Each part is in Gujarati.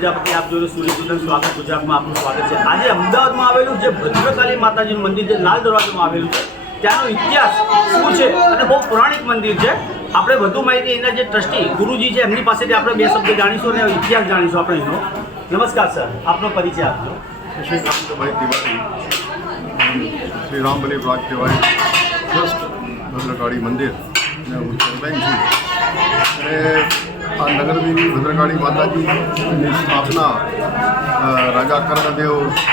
પ્રજાપતિ આપ જોયું સૂર્યકુંડન સ્વાગત ગુજરાતમાં આપનું સ્વાગત છે. આજે અમદાવાદમાં આવેલું જે ભદ્રકાલી માતાજીનું મંદિર જે લાલ દરવાજામાં આવેલું છે, ત્યાંનો ઇતિહાસ શું છે અને બહુ પૌરાણિક મંદિર છે. આપણે વધુ માહિતી એના જે ટ્રસ્ટી ગુરુજી છે, એમની પાસેથી આપણે બે શબ્દ જાણીશું અને ઇતિહાસ જાણીશું આપણે એનો. નમસ્કાર, સર. આપનો પરિચય આપજો. શ્રી કાંતભાઈ તિવારી, શ્રી રામબલી ટ્રસ્ટ ભદ્રકાળી મંદિર, અને હું ચેરમેન છું. અને આ નગરદેવી ભદ્રકાળી માતાજીની સ્થાપના રાજા કર્ણદેવ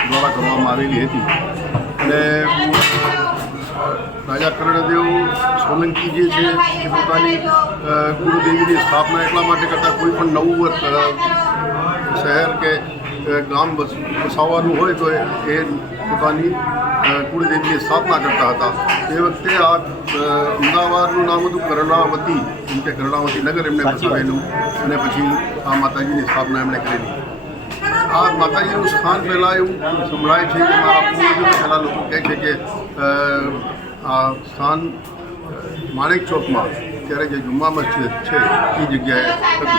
દ્વારા કરવામાં આવેલી હતી. અને રાજા કર્ણદેવ સોલંકી જે છે, એ પોતાની કુળદેવીની સ્થાપના એટલા માટે કરતાં કોઈ પણ નવું શહેર કે ગામ વસાવવાનું હોય તો એ પોતાની કુળદેવીની સ્થાપના કરતા હતા. તે વખતે આ અમદાવાદનું નામ હતું કર્ણાવતી. એમ કે કર્ણાવતી નગર એમણે. બસાવેલું. અને પછી આ માતાજીની સ્થાપના એમણે કરેલી આ માતાજીનું સ્થાન પહેલાં એવું સંભળાય છે કે મારા પૂર્વજો પહેલાં લોકો કહે છે કે આ સ્થાન માણેક ચોકમાં ત્યારે જે જુમ્મા મસ્જિદ છે એ જગ્યાએ હતું.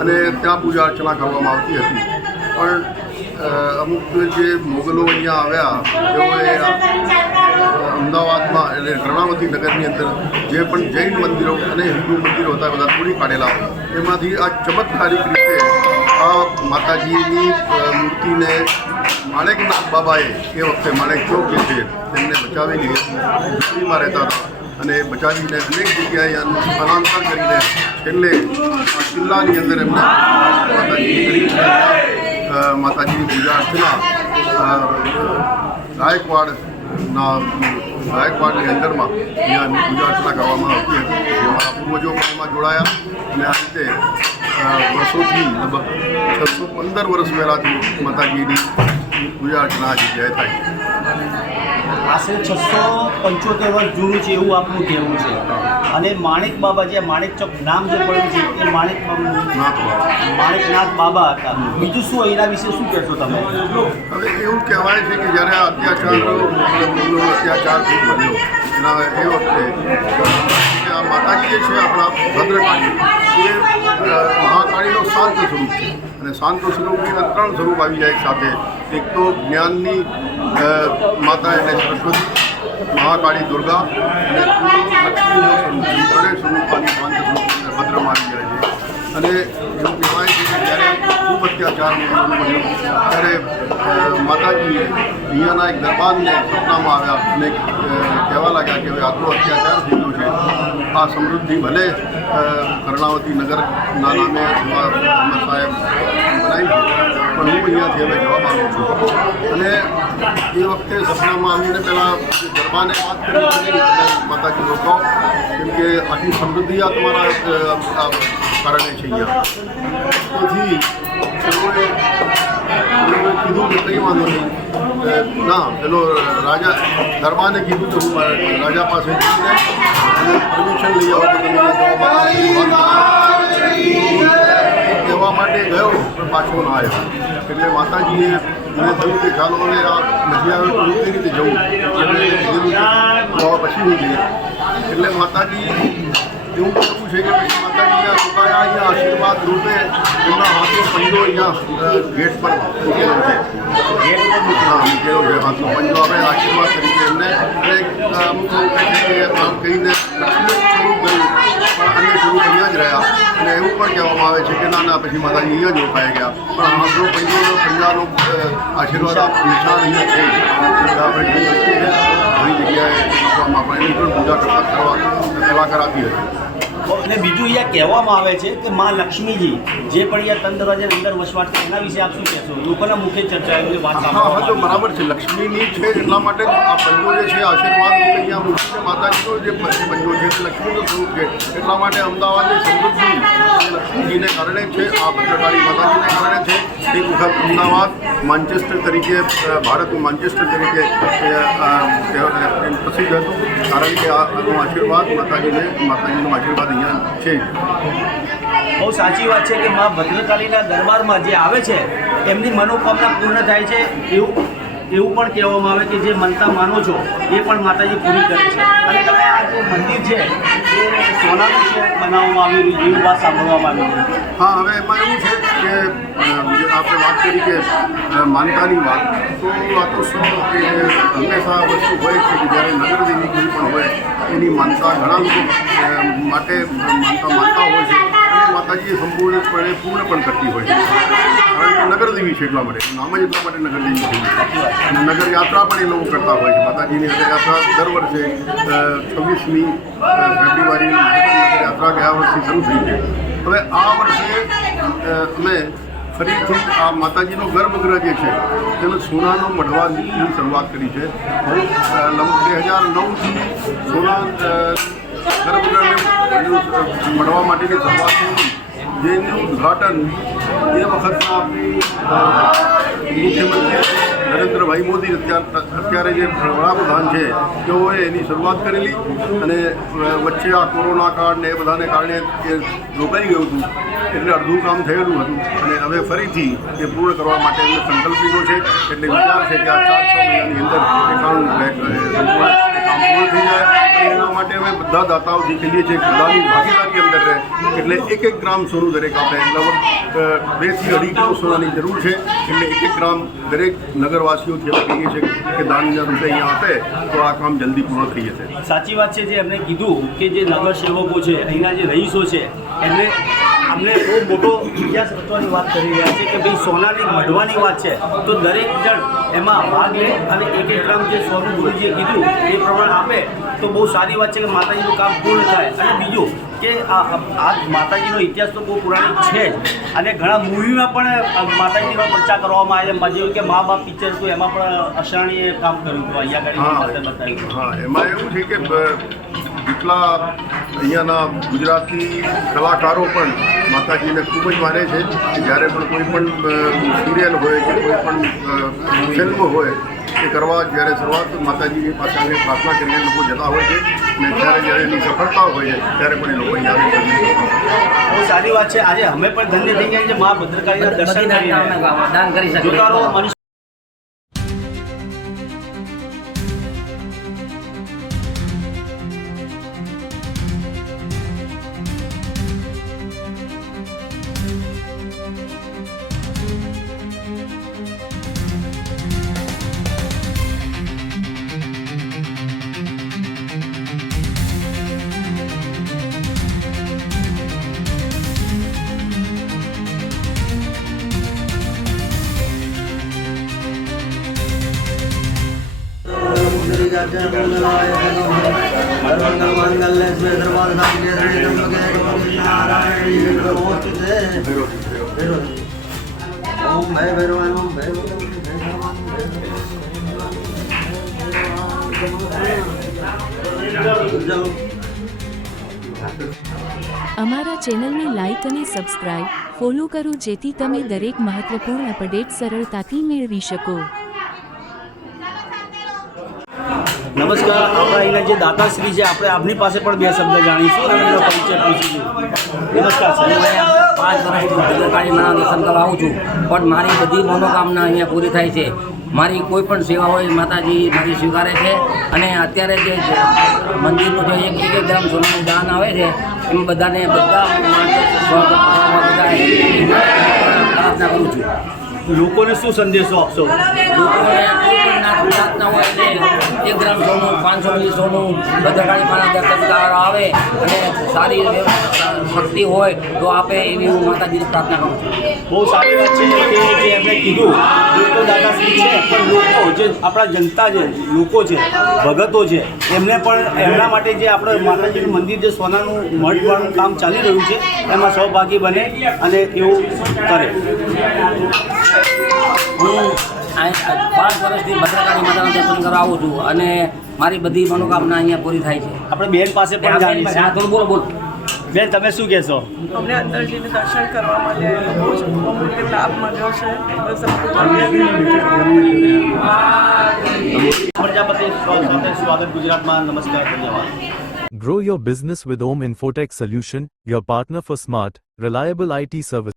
અને ત્યાં પૂજા અર્ચના કરવામાં આવતી હતી. પણ અમુક જે મોગલો અહીંયા આવ્યા, તેઓએ અમદાવાદમાં એટલે કર્ણાવતી નગરની અંદર જે પણ જૈન મંદિરો અને હિન્દુ મંદિરો હતા બધા તોડી કાઢેલા એમાંથી આ ચમત્કારિક રીતે આ માતાજીની મૂર્તિને માણેકનાથ બાબાએ એ વખતે માણેક ચોક જે છે, તેમને બચાવેલી દિલ્હીમાં રહેતા હતા. અને બચાવીને અનેક જગ્યાએ સ્થળાંતર કરીને છેલ્લે કિલ્લાની અંદર એમને માતાજી અ, ગાયકવાડના ગાયકવાડની અંદરમાં એમની પૂજા અર્ચના કરવામાં આવતી હતી જેમાં પૂર્વજો એમાં જોડાયા અને આ રીતે વર્ષોથી લગભગ છસો પંદર વર્ષ પહેલાંથી માતાજીની આ જગ્યાએ થાય. આશરે છસો પંચોતેર વર્ષ જૂનું છે એવું આપનું કહેવું છે. અને માણેક બાબા જે માણેક ચોક નામ જે પડ્યું છે એ માણેક માણેકનાથ બાબા હતા. બીજું શું એના વિશે શું કહેશો તમે? હવે એવું કહેવાય છે કે જ્યારે અત્યાચાર અત્યાચાર ખૂબ વધ્યો એના એ વખતે આ માતાજી જે છે આપણા ભદ્રકાળી એ મહાકાળીનો શાંત સ્વરૂપ છે. અને શાંત સ્વરૂપની ત્રણ સ્વરૂપ આવી જાય સાથે. એક તો જ્ઞાનની માતા એટલે સરસ્વતી, મહાકાળી દુર્ગા, અને લક્ષ્મીનું સ્વરૂપ ત્રણેય સ્વરૂપ શાંત સ્વરૂપ ભદ્રમાં આવી જાય છે. અને એવું કહેવાય છે કે જ્યારે ખૂબ અત્યાચાર બન્યો, ત્યારે માતાજીએ અહીંયાના એક દરબારને સપનામાં આવ્યા અને કહેવા લાગ્યા કે હવે આટલો અત્યાચાર આ સમૃદ્ધિ ભલે કર્ણાવતી કર્ણાવતી નગરના નામે અથવા સાહેબ બનાવી પણ હું અહીંયાથી હવે જવા માગું છું. અને એ વખતે સપનામાં આવીને પહેલાં ગરબાને વાત કરી માતાજી લોકો, કેમ કે આટલી સમૃદ્ધિ આ તમારા કારણે છે અહીંયા. તેથી કીધું કે કંઈ વાંધો નહીં ના પેલો રાજા દરબારને કીધું કે હું રાજા પાસે પરમિશન લઈ આવો કે કહેવા માટે ગયો પણ પાછો ના આવ્યો એટલે માતાજીએ મને થયું કે ચાલો હવે આ નથી આવે તો કઈ રીતે જવું એટલે પછી હું એટલે માતાજી, એવું કહેવું છે કે પછી રોકાયા અહીંયા આશીર્વાદ રૂપે એમના હાથે પંજો અહીંયા ગેટ પર મૂકેલો છે. ગેટ પર મૂકેલો મૂકેલો છે હાથનો પંજો. આપણે આશીર્વાદ તરીકે એમને અમુક લોકો આમ કહીને શરૂ કર્યું, પણ અમે સ્વરૂપ અહીંયા જ રહ્યા. અને એવું પણ કહેવામાં આવે છે કે ના ના, પછી માતાજી અહીંયા જ રોકાઈ ગયા. પણ આપણો પંજો પંજાનો આશીર્વાદ આપ- નિશાન અહીંયા થઈ આપણે ઘણી જગ્યાએ પૂજા કરવા સેવા કરાતી હતી અને બીજું અહીંયા કહેવામાં આવે છે કે માં લક્ષ્મીજી જે પણ અહીંયા તન દરવાજાની અંદર વસવાટ છે એના વિશે આપ શું કહેશો? લોકોના મુખે ચર્ચા એમની વાત હા હા તો બરાબર છે. લક્ષ્મીની છે એટલા માટે આ પંજો જે છે આશીર્વાદ અહીંયા મૂકીને માતાજીનો જે પંજો છે લક્ષ્મીનું સ્વરૂપ છે એટલા માટે અમદાવાદની સમૃદ્ધિ લક્ષ્મીજીને કારણે છે આ ભદ્રકાળી માતાજીને કારણે છે. એક વખત અમદાવાદ માન્ચેસ્ટર તરીકે ભારતનું માન્ચેસ્ટર તરીકે પ્રસિદ્ધ હતું. કારણ કે આનો આશીર્વાદ માતાજીને માતાજીનો આશીર્વાદ અહીંયા છે. બહુ સાચી વાત છે કે મા ભદ્રકાલીના દરબારમાં જે આવે છે, એમની મનોકામના પૂર્ણ થાય છે એવું એવું પણ કહેવામાં આવે કે જે મનતા માનો છો, એ પણ માતાજી પૂરી કરે છે. અને તમે આ જે મંદિર છે, એ સોનાનું છે બનાવવામાં આવ્યું એવી વાત સાંભળવામાં આવી હા, હવે એમાં એવું છે કે આપણે વાત કરી કે માનતાની વાત, તો આ તો શું કે હંમેશા વસ્તુ હોય છે કે જ્યારે નગરદેવી પણ હોય એની માનતા ઘણા લોકો માટે માનતા માનતા હોય છે. અને માતાજી સંપૂર્ણપણે પૂર્ણ પણ કરતી હોય છે. કારણ કે નગરદેવી છે એટલા માટે, નામ જ એટલા માટે નગરદેવી છે. અને નગર યાત્રા પણ એ લોકો કરતા હોય છે. માતાજીની નગર યાત્રા દર વર્ષે છવ્વીસમી ફેબ્રુઆરી નગર યાત્રા ગયા વર્ષથી શરૂ થઈ છે. હવે આ વર્ષે અમે ફરીથી આ માતાજીનો ગર્ભગૃહ જે છે તેને સોનાનો મઢવાની શરૂઆત કરી છે. બે હજાર નવથી સોના ગર્ભગૃહને મઢવા માટેની શરૂઆત થઈ. જેનું ઉદ્ઘાટન એ વખતના અ, મુખ્યમંત્રી નરેન્દ્રભાઈ મોદી અત્યારે જે વડાપ્રધાન છે, તેઓએ એની શરૂઆત કરેલી અને વચ્ચે આ કોરોના કાળ ને એ બધાને કારણે એ રોકાઈ ગયું હતું. એટલે અડધું કામ થયેલું હતું. અને હવે ફરીથી એ પૂર્ણ કરવા માટે એમને સંકલ્પ લીધો છે. એટલે વિચાર છે કે આ ચાર છ મહિનાની અંદર એ કામ સંપૂર્ણ એના માટે અમે બધા દાતાઓ જે છીએ. બધાની ભાગીદારી અંદર એટલે એક એક ગ્રામ સોનું દરેક આપે. લગભગ બેથી અઢી કિલો સોનાની જરૂર છે. એટલે એક એક ગ્રામ દરેક નગરવાસીઓથી અમે કહીએ છીએ કે દાનના રૂપે અહીંયા આપે, તો આ કામ જલ્દી પૂર્ણ થઈ જશે. સાચી વાત છે જે એમણે કીધું કે જે નગર સેવકો છે, અહીંના જે રહીશો છે, એમને અમને બહુ મોટો ઇતિહાસ રચવાની વાત કરી રહ્યા છે કે ભાઈ સોનાની મઢવાની વાત છે. તો દરેક જણ એમાં ભાગ લે અને એક એક ગ્રામ જે સોનું ગુરુજીએ કીધું એ પ્રમાણે આપે તો બહુ સારી વાત છે કે માતાજીનું કામ પૂર્ણ થાય. અને બીજું કે આ માતાજીનો ઇતિહાસ તો બહુ પુરાણિક છે જ. અને ઘણા મૂવીમાં પણ માતાજીનો ચર્ચા કરવામાં આવે છે. જેવું કે મા બાપ પિક્ચર હતું એમાં પણ અષાણીએ કામ કર્યું હતું. અહીંયા આગળ હા એમાં એવું છે કે જેટલા અહીંયાના ગુજરાતી કલાકારો પણ માતાજીને ખૂબ જ માને છે કે જ્યારે પણ કોઈ પણ સિરિયલ હોય કે કોઈ પણ ફિલ્મ હોય એ કરવા જ્યારે શરૂઆત માતાજીની પાસે અમે પ્રાર્થના કરીને લોકો જતા હોય છે અને જ્યારે જ્યારે એની સફળતા હોય છે ત્યારે પણ એ લોકો અહીંયા બહુ સારી વાત છે. આજે અમે પણ ધન્ય થઈ ગયા છે મા ભદ્રકાળીના દર્શન કરી દાન કરી શકીએ. જોતા રહો મનીષ ઓમ ભય ભૈરવાન ઓમ ભય ભૈરવાન ભૈરવાન અમારા ચેનલને લાઇક અને સબસ્ક્રાઇબ ફોલો કરો જેથી તમે દરેક મહત્વપૂર્ણ અપડેટ સરળતાથી મેળવી શકો નમસ્કાર. આપણા અહીંના જે દાતાશ્રી છે આપણે આપની પાસે પણ બે શબ્દ જાણીશું અને એમનો પરિચય પૂછીશું. નમસ્કાર સર. પાંચ વર્ષથી ભદ્રકાળી માના દર્શન કરવા આવું છું પણ મારી બધી મનોકામના અહીંયા પૂરી થાય છે. મારી કોઈ પણ સેવા હોય માતાજી મારી સ્વીકારે છે અને અત્યારે જે મંદિરનું જે એક એક ગ્રામ સોનાનું દાન આવે છે એમ બધાને બધા બધા પ્રાર્થના કરું છું. લોકોને શું સંદેશો આપશો? લોકોને કોઈ પણ નાત જાતના હોય એટલે એક ગ્રામ સોનું પાંચસો મિલી સોનું ભદ્રકાળી દર્શન આવે અને સારી શક્તિ હોય તો આપે એવી હું માતાજીને પ્રાર્થના કરું છું. બહુ સારી વાત છે કે જે એમણે કીધું લોકો દાદાશ્રી છે, પણ લોકો જે આપણા જનતા છે લોકો છે, ભગતો છે, એમને પણ એમના માટે જે આપણે માતાજીનું મંદિર, જે સોનાનું મઠવાનું કામ ચાલી રહ્યું છે, એમાં સહભાગી બને અને એવું કરે. હું પાંચ વર્ષથી ભદ્રકાળી માતાના દર્શન કરવા આવું છું અને મારી બધી મનોકામના અહીંયા પૂરી થાય છે. આપણે બેન પાસે પણ જાણીએ છીએ. થોડું બોલો બોલો બેન તમે શું કહેશો? અમને અંદરજીને દર્શન કરવા માટે બહુ જ અમૂલ્ય લાભ મળ્યો છે. બસ પ્રજાપતિ સ્વાગત સ્વાગત ગુજરાતમાં. નમસ્કાર ધન્યવાદ. Grow your business with Om Infotech Solution, your partner for smart, reliable IT service.